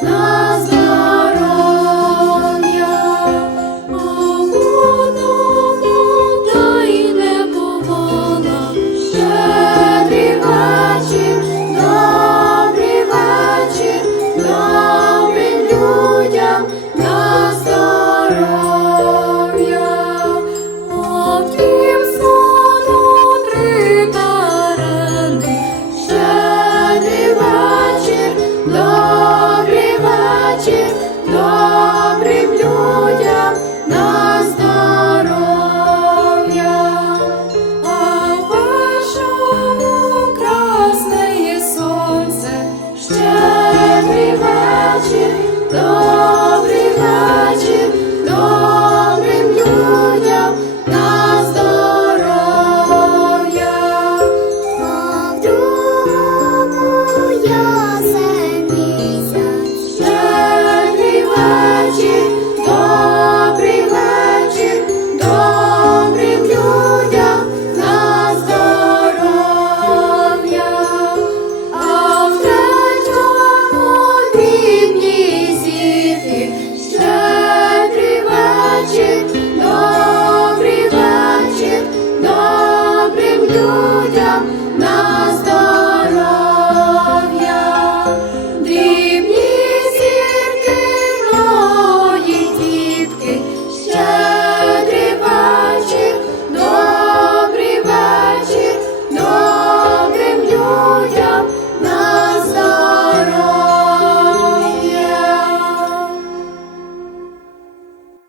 そ Lord.